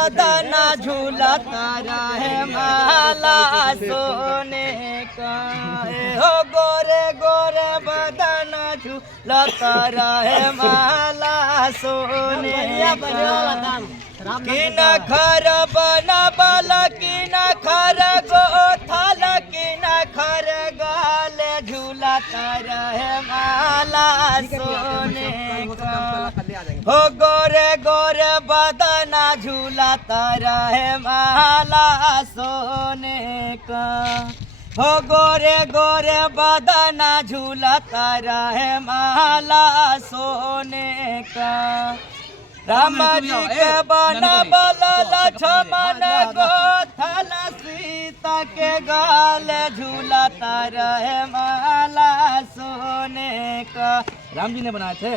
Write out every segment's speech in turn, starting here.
बदना झूलता रहे माला सोने का। हो गोरे गोरे बदना झूलता रहे माला सोने का। किन खर बना बल किन खर गोथल किन खर गाल झूलता रहे माला सोने का। हो गोरे गोरे बदना झूलता रहे माला सोने का। हो गोरे गोरे बदना झूलता रहे माला सोने का। राम जी के बना बल लक्ष्मण गोथल सीता के गाल झूलता रहे माला सोने का। राम जी ने बनाए थे।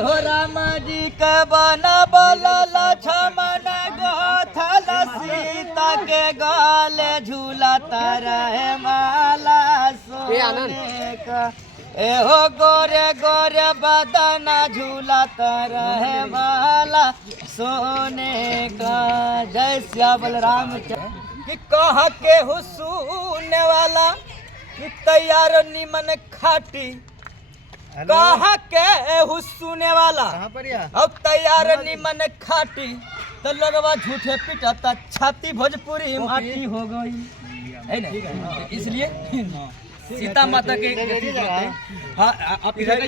हो राम जी के बना बल लक्ष्मण गोथल सीता के गाल झूलता रहे माला सोने का। हो गोरे गोरे बदना झूलता रहे माला सोने का। जय श्या बलराम कि कह के हुसूने वाला कि तैयार निमन खाटी। कह के हुसूने वाला अब तैयार निमन खाटी। तो लोगवा झूठे पिटता छाती भोजपुरी माटी हो गई है ना। इसलिए सीता माता के हाँ आप इधर